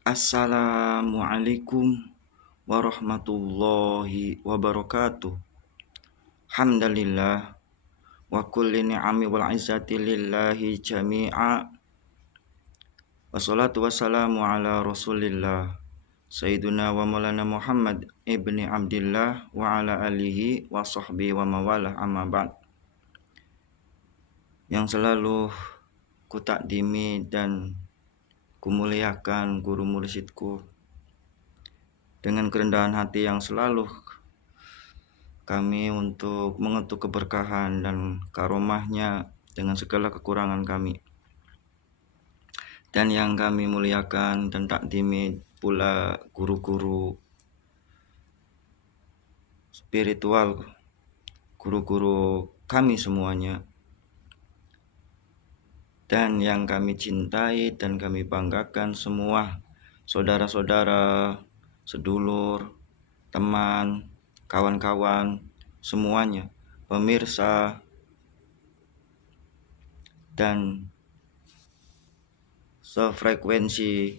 Assalamualaikum warahmatullahi wabarakatuh. Hamdalillah wa kulli ni'ami wal izzati lillahi jami'a. Wassalatu wassalamu ala Rasulillah Sayyiduna wa Maulana Muhammad ibni Abdillah wa ala alihi wa sahbihi wa mawalah, amma ba'd. Yang selalu kutakdimi dan kumuliakan guru mursyidku, dengan kerendahan hati yang selalu kami untuk mengetuk keberkahan dan karomahnya dengan segala kekurangan kami. Dan yang kami muliakan dan takdimi pula guru-guru spiritual, guru-guru kami semuanya, dan yang kami cintai dan kami banggakan semua saudara-saudara, sedulur, teman, kawan-kawan, semuanya, pemirsa, dan sefrekuensi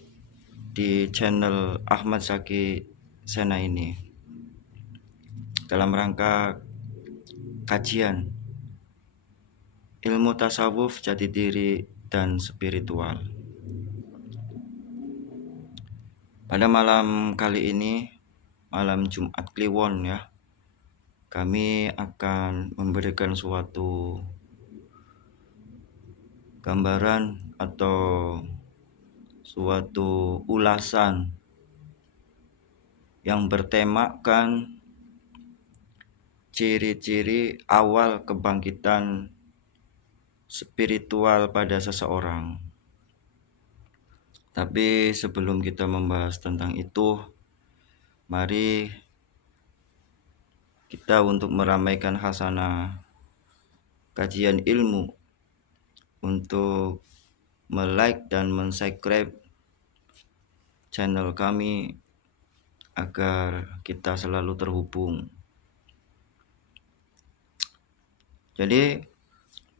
di channel Ahmad Zaki Sena ini dalam rangka kajian ilmu tasawuf, jati diri, dan spiritual. Pada malam kali ini, malam Jumat Kliwon ya, kami akan memberikan suatu gambaran atau suatu ulasan yang bertemakan ciri-ciri awal kebangkitan spiritual pada seseorang. Tapi sebelum kita membahas tentang itu, mari kita untuk meramaikan hasanah kajian ilmu, untuk like dan subscribe channel kami agar kita selalu terhubung. Jadi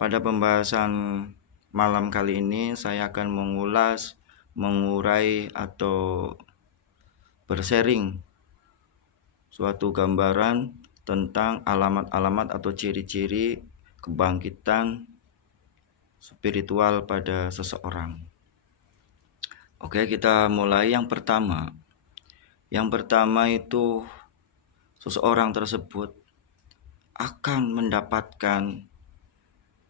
pada pembahasan malam kali ini saya akan mengurai atau bersharing suatu gambaran tentang alamat-alamat atau ciri-ciri kebangkitan spiritual pada seseorang. Oke, kita mulai. Yang pertama itu seseorang tersebut akan mendapatkan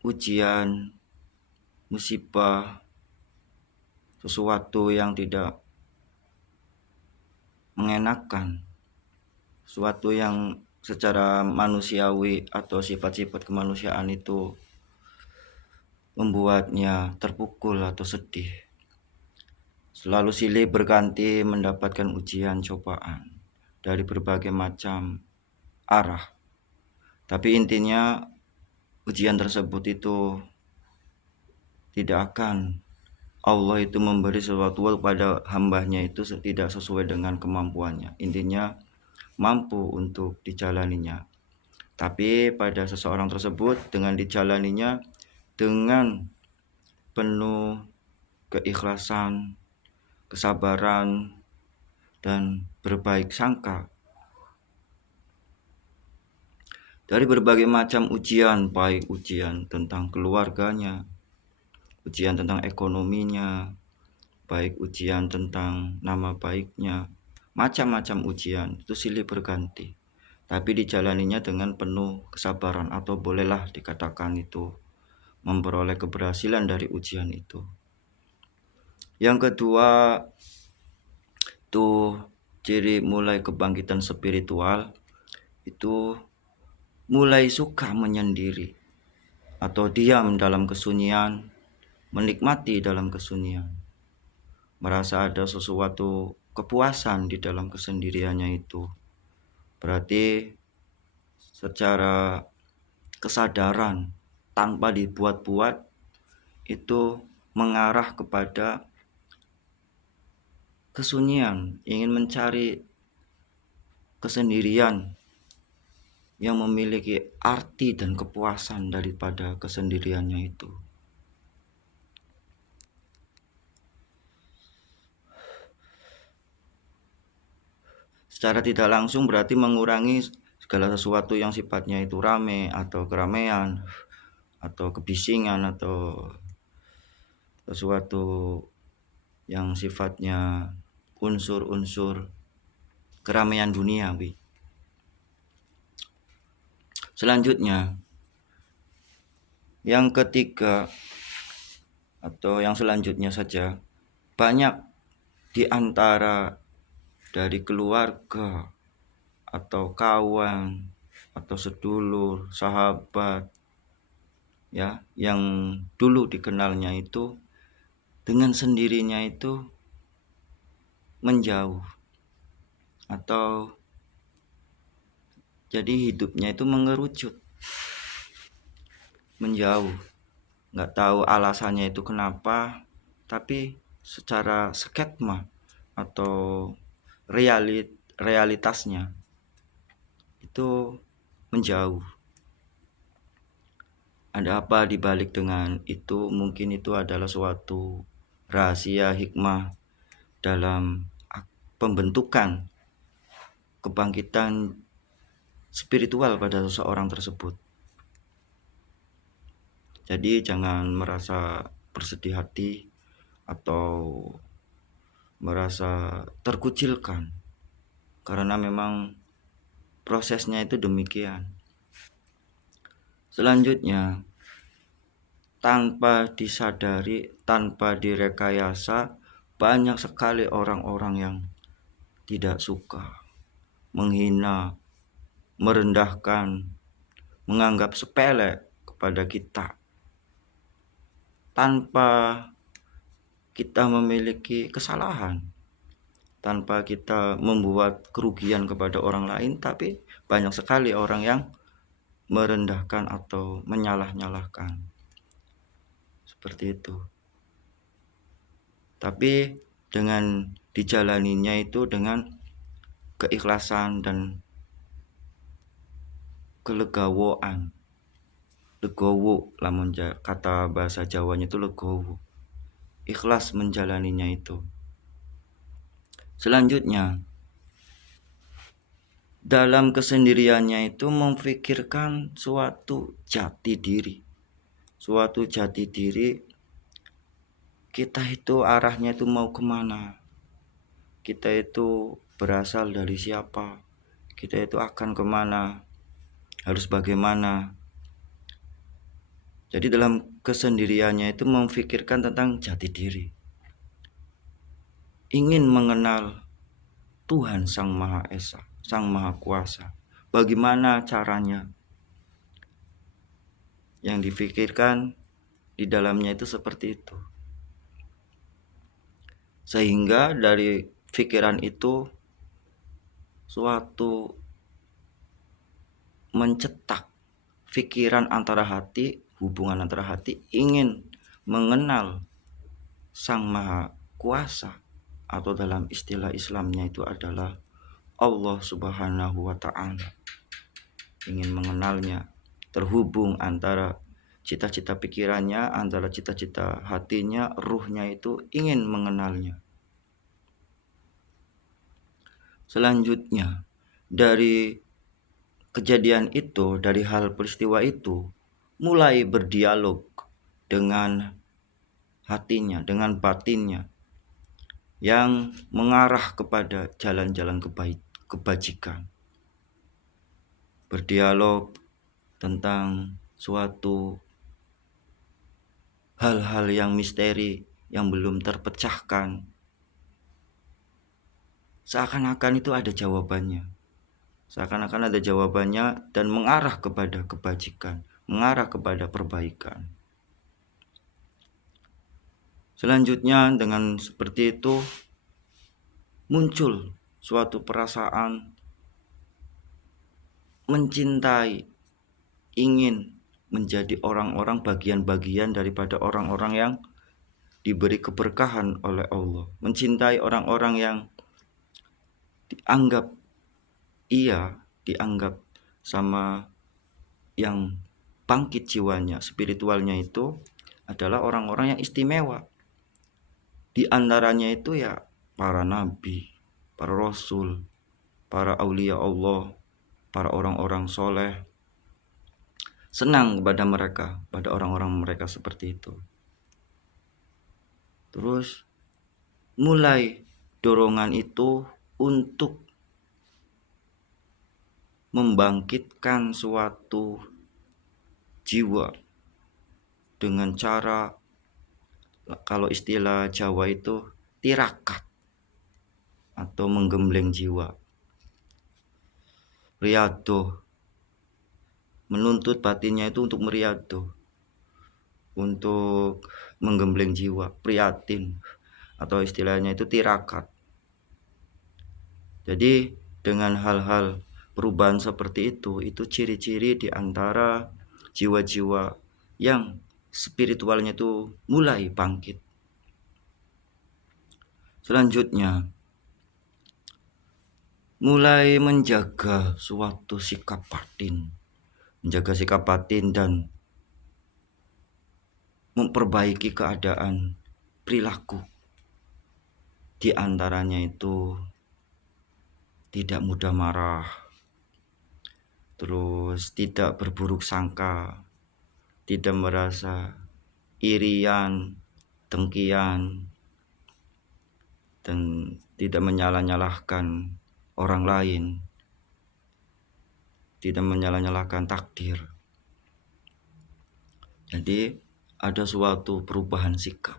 ujian, musibah, sesuatu yang tidak mengenakan, sesuatu yang secara manusiawi atau sifat-sifat kemanusiaan itu membuatnya terpukul atau sedih. Selalu silih berganti mendapatkan ujian, cobaan dari berbagai macam arah. Tapi intinya ujian tersebut itu tidak akan Allah itu memberi sesuatu kepada hambanya itu tidak sesuai dengan kemampuannya. Intinya mampu untuk dijalaninya. Tapi pada seseorang tersebut dengan dijalaninya dengan penuh keikhlasan, kesabaran, dan berbaik sangka. Dari berbagai macam ujian, baik ujian tentang keluarganya, ujian tentang ekonominya, baik ujian tentang nama baiknya, macam-macam ujian itu silih berganti. Tapi dijalaninya dengan penuh kesabaran, atau bolehlah dikatakan itu memperoleh keberhasilan dari ujian itu. Yang kedua, tuh ciri mulai kebangkitan spiritual itu mulai suka menyendiri atau diam dalam kesunyian, menikmati dalam kesunyian, merasa ada sesuatu kepuasan di dalam kesendiriannya itu. Berarti secara kesadaran tanpa dibuat-buat itu mengarah kepada kesunyian, ingin mencari kesendirian yang memiliki arti dan kepuasan daripada kesendiriannya itu. secara tidak langsung berarti mengurangi segala sesuatu yang sifatnya itu rame atau keramaian atau kebisingan atau sesuatu yang sifatnya unsur-unsur keramaian dunia. Selanjutnya, yang ketiga atau yang selanjutnya saja, banyak di antara dari keluarga atau kawan atau sedulur, sahabat ya, yang dulu dikenalnya itu dengan sendirinya itu menjauh atau jadi hidupnya itu mengerucut, menjauh. Nggak tahu alasannya itu kenapa, tapi secara skema atau realitasnya itu menjauh. Ada apa dibalik dengan itu? Mungkin itu adalah suatu rahasia hikmah dalam pembentukan kebangkitan spiritual pada seseorang tersebut. Jadi jangan merasa bersedih hati atau merasa terkucilkan, karena memang prosesnya itu demikian. Selanjutnya, tanpa disadari, tanpa direkayasa, banyak sekali orang-orang yang tidak suka, menghina, merendahkan, menganggap sepele kepada kita tanpa kita memiliki kesalahan, tanpa kita membuat kerugian kepada orang lain, tapi banyak sekali orang yang merendahkan atau menyalah-nyalahkan. Seperti itu. Tapi dengan dijalaninya itu dengan keikhlasan dan kelegowoan. Legowo, lamun kata bahasa Jawanya itu legowo. Ikhlas menjalaninya itu. Selanjutnya, dalam kesendiriannya itu memfikirkan suatu jati diri. Suatu jati diri, kita itu arahnya itu mau kemana. Kita itu berasal dari siapa. Kita itu akan kemana. Harus bagaimana. Jadi dalam kesendiriannya itu memfikirkan tentang jati diri. Ingin mengenal Tuhan Sang Maha Esa, Sang Maha Kuasa. Bagaimana caranya? Yang difikirkan di dalamnya itu seperti itu. Sehingga dari pikiran itu suatu mencetak pikiran antara hati, hubungan antara hati ingin mengenal Sang Maha Kuasa, atau dalam istilah Islamnya itu adalah Allah Subhanahu wa Ta'ala. Ingin mengenalnya, terhubung antara cita-cita pikirannya, antara cita-cita hatinya, ruhnya itu ingin mengenalnya. Selanjutnya, dari kejadian itu, dari hal peristiwa itu, mulai berdialog dengan hatinya, dengan batinnya, yang mengarah kepada jalan-jalan kebajikan. Berdialog tentang suatu hal-hal yang misteri yang belum terpecahkan. Seakan-akan itu ada jawabannya. Seakan-akan ada jawabannya dan mengarah kepada kebajikan, mengarah kepada perbaikan. Selanjutnya dengan seperti itu muncul suatu perasaan mencintai, ingin menjadi orang-orang bagian-bagian daripada orang-orang yang diberi keberkahan oleh Allah. Mencintai orang-orang yang dianggap sama yang bangkit jiwanya, spiritualnya itu adalah orang-orang yang istimewa. Di antaranya itu ya para nabi, para rasul, para aulia Allah, para orang-orang soleh, senang kepada mereka, pada orang-orang mereka seperti itu. Terus mulai dorongan itu untuk membangkitkan suatu jiwa dengan cara, kalau istilah Jawa itu, tirakat atau menggembleng jiwa. Riadoh, menuntut batinnya itu untuk meriadoh, untuk menggembleng jiwa, prihatin, atau istilahnya itu tirakat. Jadi dengan hal-hal perubahan seperti itu ciri-ciri di antara jiwa-jiwa yang spiritualnya itu mulai bangkit. Selanjutnya, mulai menjaga suatu sikap batin, menjaga sikap batin dan memperbaiki keadaan perilaku. Di antaranya itu tidak mudah marah, terus tidak berburuk sangka, tidak merasa irian, dengkian, dan tidak menyalah-nyalahkan orang lain, tidak menyalah-nyalahkan takdir. Jadi ada suatu perubahan sikap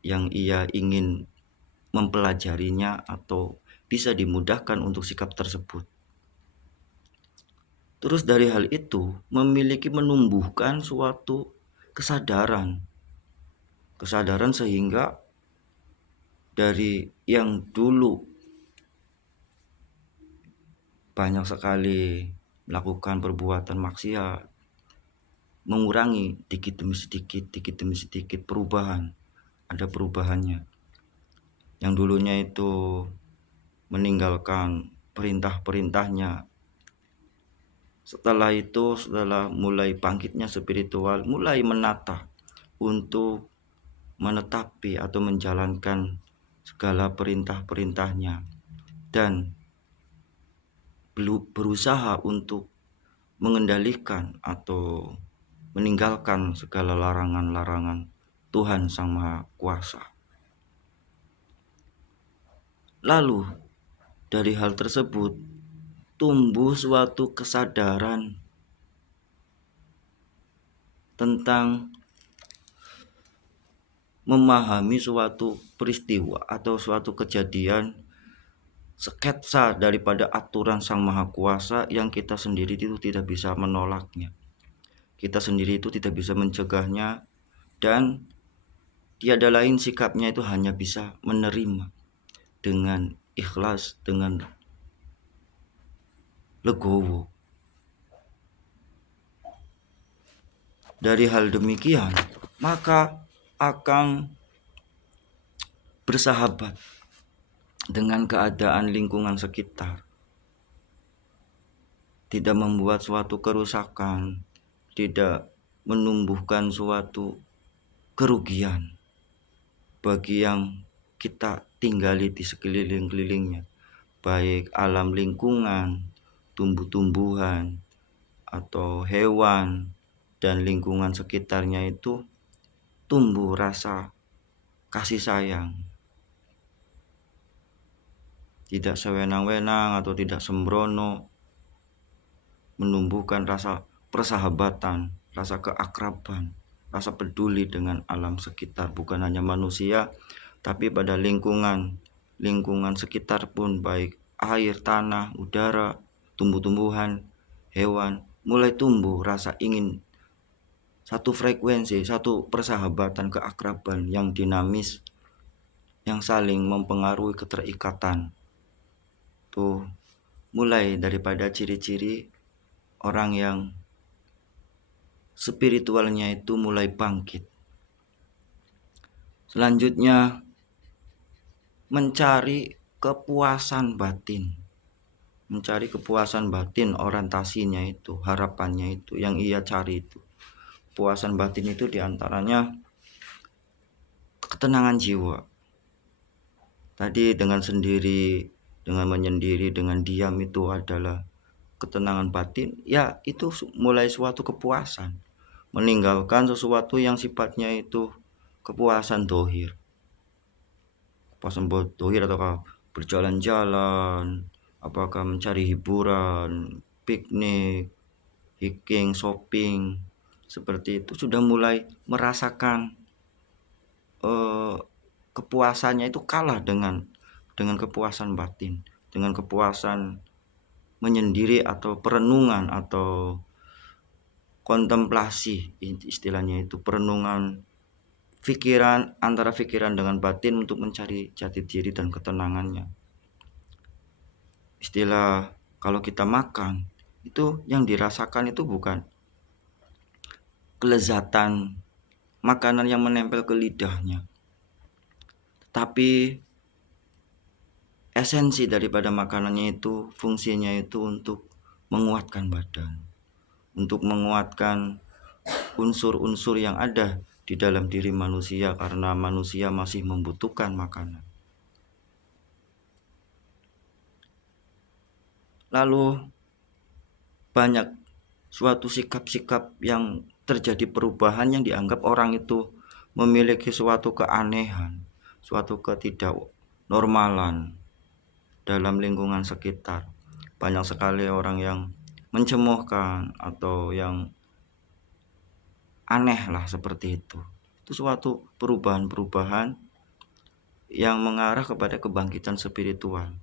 yang ia ingin mempelajarinya atau bisa dimudahkan untuk sikap tersebut. Terus dari hal itu menumbuhkan suatu kesadaran sehingga dari yang dulu banyak sekali melakukan perbuatan maksiat, mengurangi dikit demi sedikit perubahan, ada perubahannya. Yang dulunya itu meninggalkan perintah-perintahnya, setelah mulai bangkitnya spiritual, mulai menata untuk menetapi atau menjalankan segala perintah-perintahnya dan berusaha untuk mengendalikan atau meninggalkan segala larangan-larangan Tuhan Sang Maha Kuasa. Lalu dari hal tersebut tumbuh suatu kesadaran tentang memahami suatu peristiwa atau suatu kejadian, sketsa daripada aturan Sang Maha Kuasa yang kita sendiri itu tidak bisa menolaknya. Kita sendiri itu tidak bisa mencegahnya, dan tiada lain sikapnya itu hanya bisa menerima dengan ikhlas, dengan legowo. Dari hal demikian, maka akan bersahabat dengan keadaan lingkungan sekitar, tidak membuat suatu kerusakan, tidak menumbuhkan suatu kerugian bagi yang kita tinggali di sekeliling-kelilingnya, baik alam lingkungan, tumbuh-tumbuhan, atau hewan, dan lingkungan sekitarnya itu tumbuh rasa kasih sayang, tidak sewenang-wenang atau tidak sembrono, menumbuhkan rasa persahabatan, rasa keakraban, rasa peduli dengan alam sekitar, bukan hanya manusia, tapi pada lingkungan sekitar pun, baik air, tanah, udara, tumbuh-tumbuhan, hewan, mulai tumbuh rasa ingin satu frekuensi, satu persahabatan, keakraban yang dinamis, yang saling mempengaruhi keterikatan. Tuh mulai daripada ciri-ciri orang yang spiritualnya itu mulai bangkit. Selanjutnya, mencari kepuasan batin. Mencari kepuasan batin, orientasinya itu, harapannya itu, yang ia cari itu. Kepuasan batin itu diantaranya ketenangan jiwa. Tadi dengan sendiri dengan menyendiri, dengan diam itu adalah ketenangan batin, ya itu mulai suatu kepuasan. Meninggalkan sesuatu yang sifatnya itu kepuasan dohir. Kepuasan dohir ataukah berjalan-jalan, apakah mencari hiburan, piknik, hiking, shopping, seperti itu sudah mulai merasakan kepuasannya itu kalah dengan kepuasan batin, dengan kepuasan menyendiri atau perenungan atau kontemplasi, istilahnya itu perenungan pikiran, antara pikiran dengan batin untuk mencari jati diri dan ketenangannya. Istilah kalau kita makan itu yang dirasakan itu bukan kelezatan makanan yang menempel ke lidahnya, tapi esensi daripada makanannya itu, fungsinya itu untuk menguatkan badan, untuk menguatkan unsur-unsur yang ada di dalam diri manusia, karena manusia masih membutuhkan makanan. Lalu banyak suatu sikap-sikap yang terjadi perubahan yang dianggap orang itu memiliki suatu keanehan, suatu ketidaknormalan dalam lingkungan sekitar. Banyak sekali orang yang mencemohkan atau yang aneh lah seperti itu. Itu suatu perubahan-perubahan yang mengarah kepada kebangkitan spiritual.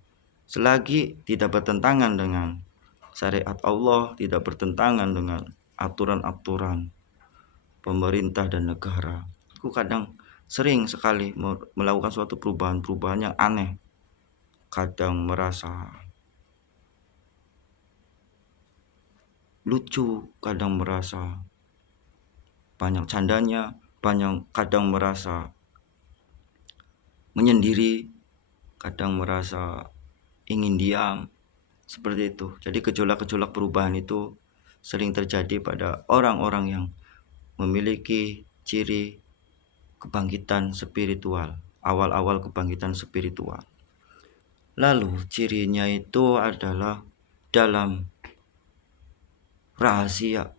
Selagi tidak bertentangan dengan syariat Allah, tidak bertentangan dengan aturan-aturan pemerintah dan negara. Aku kadang sering sekali melakukan suatu perubahan-perubahan yang aneh. Kadang merasa lucu, kadang merasa banyak candanya, kadang merasa menyendiri, kadang merasa ingin diam, seperti itu. Jadi gejolak-gejolak perubahan itu sering terjadi pada orang-orang yang memiliki ciri kebangkitan spiritual, awal-awal kebangkitan spiritual. Lalu cirinya itu adalah dalam rahasia,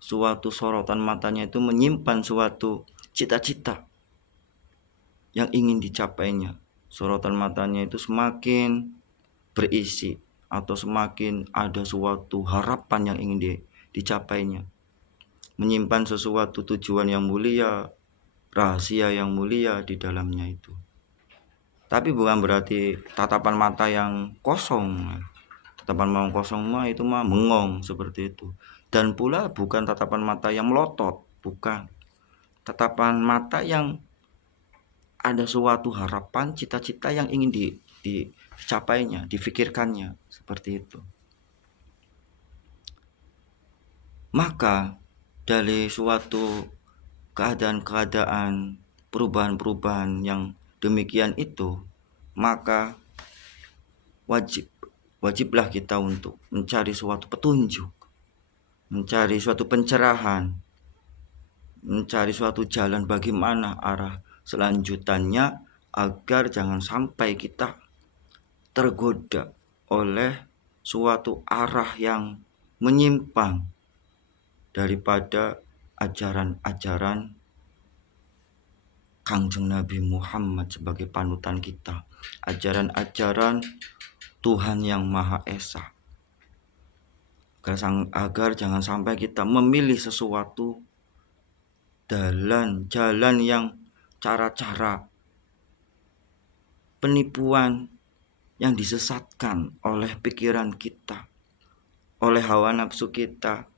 suatu sorotan matanya itu menyimpan suatu cita-cita yang ingin dicapainya. Sorotan matanya itu semakin berisi atau semakin ada suatu harapan yang ingin dicapainya. Menyimpan sesuatu tujuan yang mulia, rahasia yang mulia di dalamnya itu. Tapi bukan berarti tatapan mata yang kosong. Tatapan mata kosong itu mengong seperti itu. Dan pula bukan tatapan mata yang melotot, bukan. Tatapan mata yang ada suatu harapan, cita-cita yang ingin dicapainya, difikirkannya, seperti itu. Maka dari suatu keadaan-keadaan perubahan-perubahan yang demikian itu, maka wajiblah kita untuk mencari suatu petunjuk, mencari suatu pencerahan, mencari suatu jalan bagaimana arah selanjutannya, agar jangan sampai kita tergoda oleh suatu arah yang menyimpang daripada ajaran-ajaran Kangjeng Nabi Muhammad sebagai panutan kita, ajaran-ajaran Tuhan yang Maha Esa, agar jangan sampai kita memilih sesuatu dalam jalan yang cara-cara penipuan yang disesatkan oleh pikiran kita, oleh hawa nafsu kita,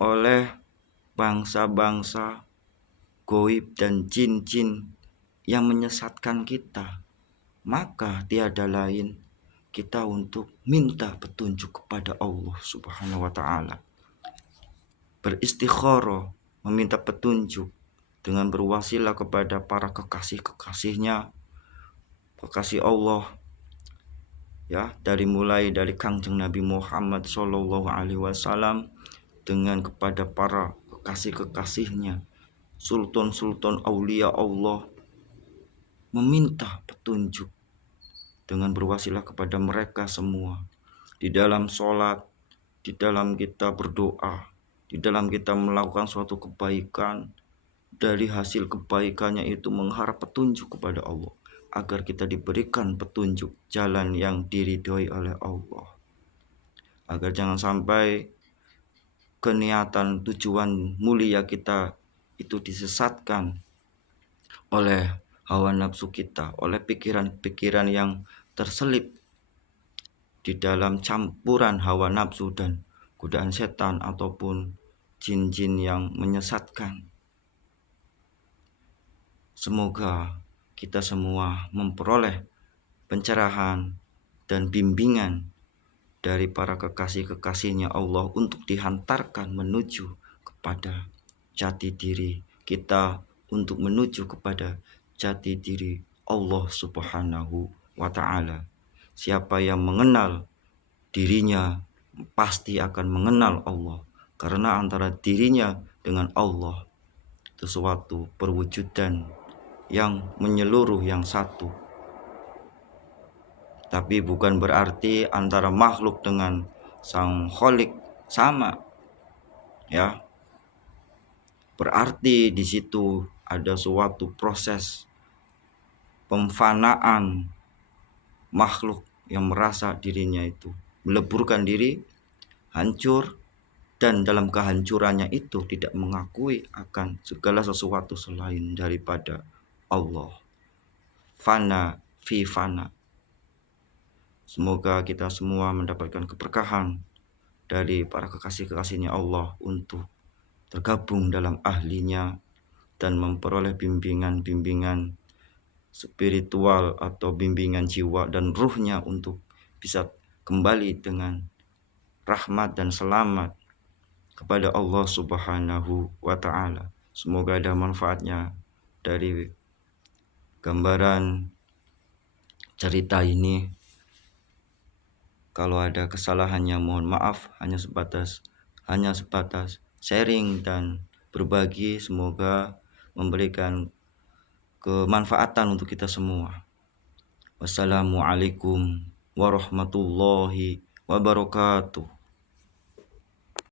oleh bangsa-bangsa goib dan jin-jin yang menyesatkan kita. Maka tiada lain kita untuk minta petunjuk kepada Allah Subhanahu wa ta'ala, beristikharah, meminta petunjuk dengan berwasilah kepada para kekasih-kekasihnya, kekasih Allah, ya, mulai dari Kangjeng Nabi Muhammad sallallahu alaihi wasallam, dengan kepada para kekasih-kekasihnya, sultan-sultan aulia Allah, meminta petunjuk dengan berwasilah kepada mereka semua. Di dalam sholat, di dalam kita berdoa, di dalam kita melakukan suatu kebaikan, dari hasil kebaikannya itu mengharap petunjuk kepada Allah, agar kita diberikan petunjuk jalan yang diridhoi oleh Allah. Agar jangan sampai keniatan tujuan mulia kita itu disesatkan oleh hawa nafsu kita, oleh pikiran-pikiran yang terselip di dalam campuran hawa nafsu dan godaan setan ataupun jin-jin yang menyesatkan. Semoga kita semua memperoleh pencerahan dan bimbingan dari para kekasih-kekasihnya Allah untuk dihantarkan menuju kepada jati diri kita, untuk menuju kepada jati diri Allah Subhanahu wa Ta'ala. Siapa yang mengenal dirinya pasti akan mengenal Allah, karena antara dirinya dengan Allah itu suatu perwujudan yang menyeluruh, yang satu. Tapi bukan berarti antara makhluk dengan Sang Khalik sama, ya. Berarti di situ ada suatu proses pemfanaan makhluk yang merasa dirinya itu meleburkan diri, hancur, dan dalam kehancurannya itu tidak mengakui akan segala sesuatu selain daripada Allah. Fana fi fana. Semoga kita semua mendapatkan keberkahan dari para kekasih-kekasihnya Allah untuk tergabung dalam ahlinya dan memperoleh bimbingan-bimbingan spiritual atau bimbingan jiwa dan ruhnya untuk bisa kembali dengan rahmat dan selamat kepada Allah Subhanahu wa Ta'ala. Semoga ada manfaatnya dari gambaran cerita ini. Kalau ada kesalahannya mohon maaf, hanya sebatas sharing dan berbagi. Semoga memberikan kemanfaatan untuk kita semua. Wassalamualaikum warahmatullahi wabarakatuh.